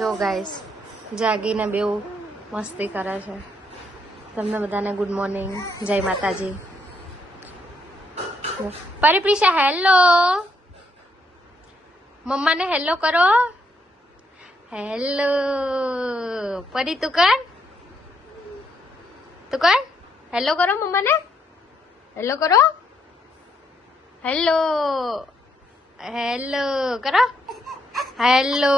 જો ગાઈસ જાગીને બેઉ મસ્તી કરે છે. તમને બધાને ગુડ મોર્નિંગ, જય માતાજી. પરિપ્રિશા હેલો, મમ્માને હેલો કરો. હેલો પરી, તું કર હેલો કરો મમ્માને. હેલો કરો, હેલો હેલો કરો, હેલો.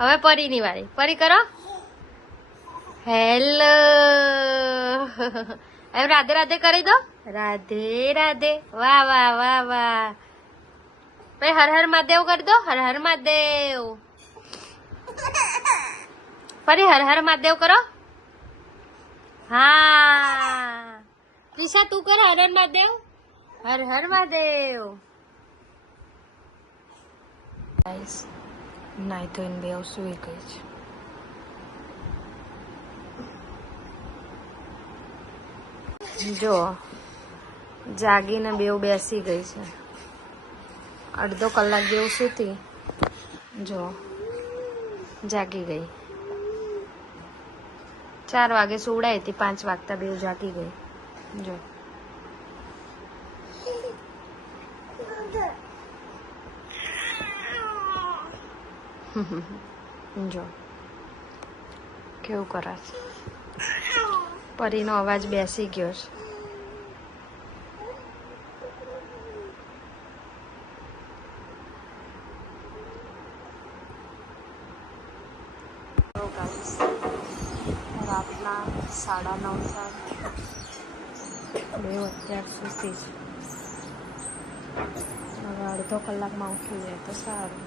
હવે પરીની વાળી, પરી કરો હેલો. એમ રાધે રાધે કરી દો. રાધે રાધે. વાહ વાહ વાહ વાહ. ભાઈ હર હર મહાદેવ કરી દો. હર હર મહાદેવ. ફરી હર હર મહાદેવ કરો. હા દિશા તું કર હર હર મહાદેવ. હર હર મહાદેવ. ગાઈસ નાઈ ધોઈને બેવ સુઈ ગઈ છે. જો જાગીને બેવ બેસી ગઈ છે. અડધો કલાક જેવું સૂતી, જો જાગી ગઈ. 4 વાગે સુવડાવી હતી, 5 વાગતા બેવ જાગી ગઈ. જો જો કેવું કરે છે. પરીનો અવાજ બેસી ગયો છે. રાતના 9:30 બેવ અત્યાર સુધી છે. હવે અડધો કલાકમાં ઉઠી જાય તો સારું.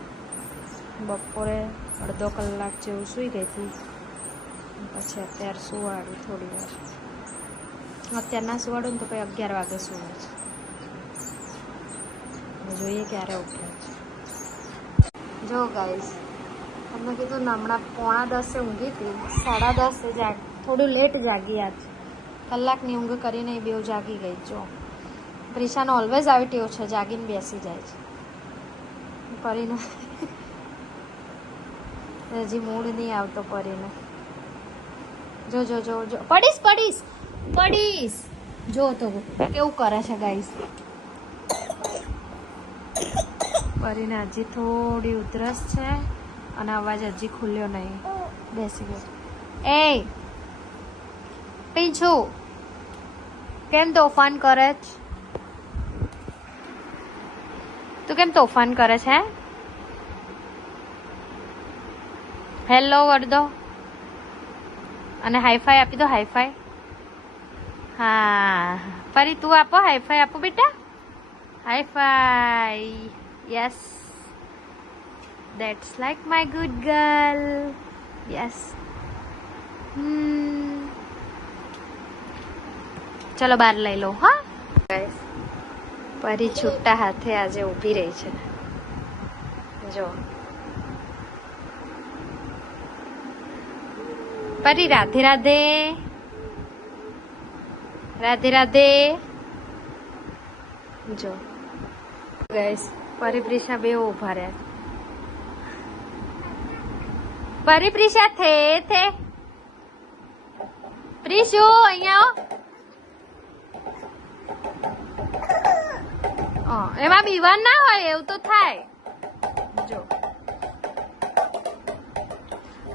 બપોરે અડધો કલાક જેવું સૂઈ ગઈ હતી, પછી અત્યારે સુવાડી થોડી વાર. અત્યારે ના સુવાડું ને તો પછી 11 વાગે સુવે છે. જોઈએ ક્યારે ઉઠે છે. જો ગાઈસ તમને કીધું ને, હમણાં 9:45 ઊંઘી હતી, 10:30 થોડું લેટ જાગી. આજ કલાકની ઊંઘ કરીને બેવ જાગી ગઈ. જો પ્રિશાનો ઓલવેઝ આવી ટેવ છે, જાગીને બેસી જાય છે. પરીને હજી મૂડ નહીં આવતો પરીને. જો જો જો જો પડીશ પડીશ પડીશ. જો તો કેવું કરે છે ગાઈસ. પરીને હજી થોડી ઉધરસ છે અને અવાજ હજી ખુલ્યો નહીં. બેસી ગયો. એ પીછું કેમ તોફાન કરે છે? તું કેમ તોફાન કરે છે? હેલો કરી દો અને હાઈફાઈ આપી દો. હાઈફાઈ. હા ફરી તું આપો. હાઈફાઈ આપો બેટા. Hi-fi. Yes, that's like my good girl. Yes. ચલો બહાર લઈ લો. હા પરી છૂટા હાથે આજે ઊભી રહી છે. જો પરી રાધે રાધે. રાધે રાધે. જો ગાઈસ પરિપ્રિશા બે ઉભા રહ્યા. પરિપ્રિશા થે પ્રિશુ અહીંયા આવો. એમાં બીવાન ના હોય, એવું તો થાય. જો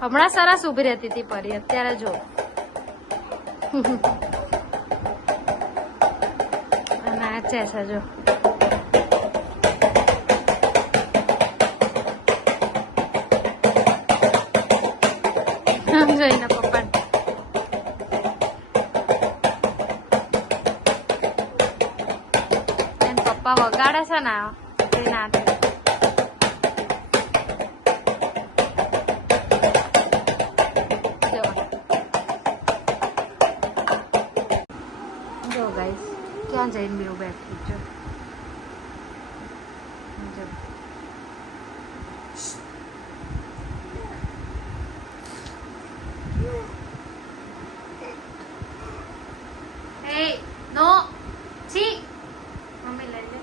હમણાં સરસ ઉભી રહેતી હતી પરી, અત્યારે જો નાચે છે. જો જોઈને પપ્પા એને પપ્પા વગાડે છે ને તે નાચે. જો ગાઈસ ક્યાં જઈને બેવ બેઠી. જો નો છી મમ્મી લઈ લે.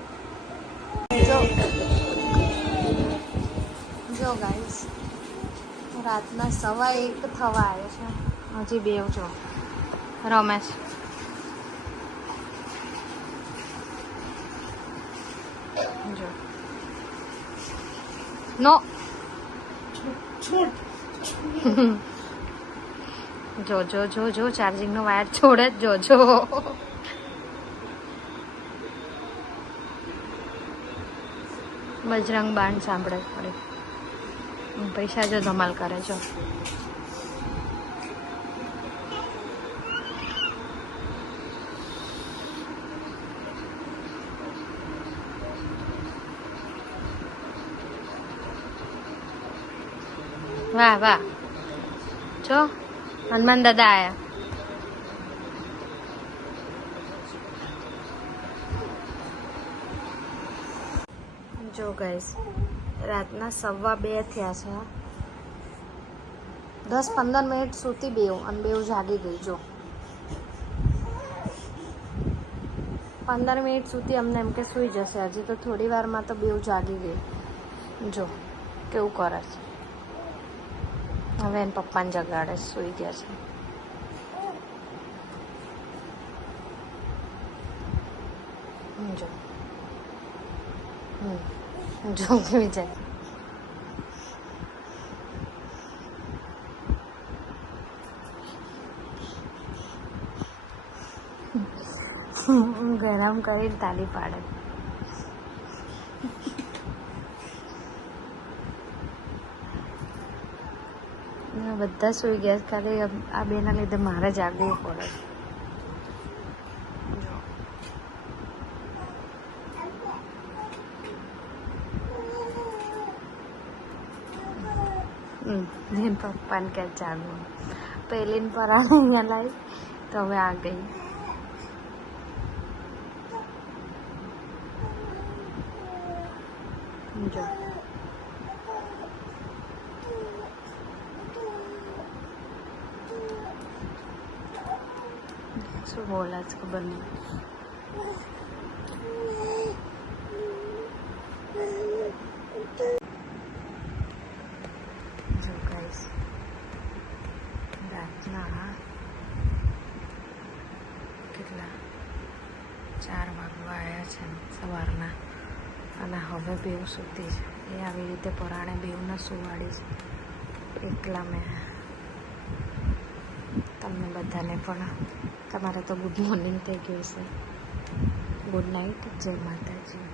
જો જો ગાઈસ રાતના 1:15 થવા આવ્યો છે, હજી બે જો રમે છે. જો નો જો જો જો જો ચાર્જિંગનો વાયર છોડે જ જો બજરંગ બાણ સાંભળે પડે. પૈસા જો ધમાલ કરે છો. વાહ વાહ જો હનુમાન દાદા આયા. જો ગાઈસ રાતના 1:15 થયા છે. 10-15 મિનિટ સૂતી બેવ અને બેવ જાગી ગઈ. જો 15 મિનિટ સૂતી, અમને એમ કે સૂઈ જશે, હજી તો થોડી વારમાં તો બેવ જાગી ગઈ. જો કેવું કરે છે. હવે એને પપ્પાને જગાડે, સૂઈ ગયા છે. જો જો કેવી જાય. ગરમ કરીને તાલી પાડે. બધા સૂઈ ગયા, ખાલી આ બેના લીધે મારે જાગવું પડે. બેન પપ્પાને ક્યાં જાગવું, પહેલીને પર અહીંયા લાવી તો હવે આ ગઈ. જો શું બોલા છે ખબર નહીં. જો ગાઈસ રાતના કેટલા 4 વાગવા આવ્યા છે સવારના, અને હવે બેવ સૂતી છે. એ આવી રીતે પરાણે બેવને સુવાડી છે. એકલા મેં તમને બધાને પણ તમારે તો ગુડ મોર્નિંગ થઈ ગયું છે. ગુડ નાઇટ, જય માતાજી.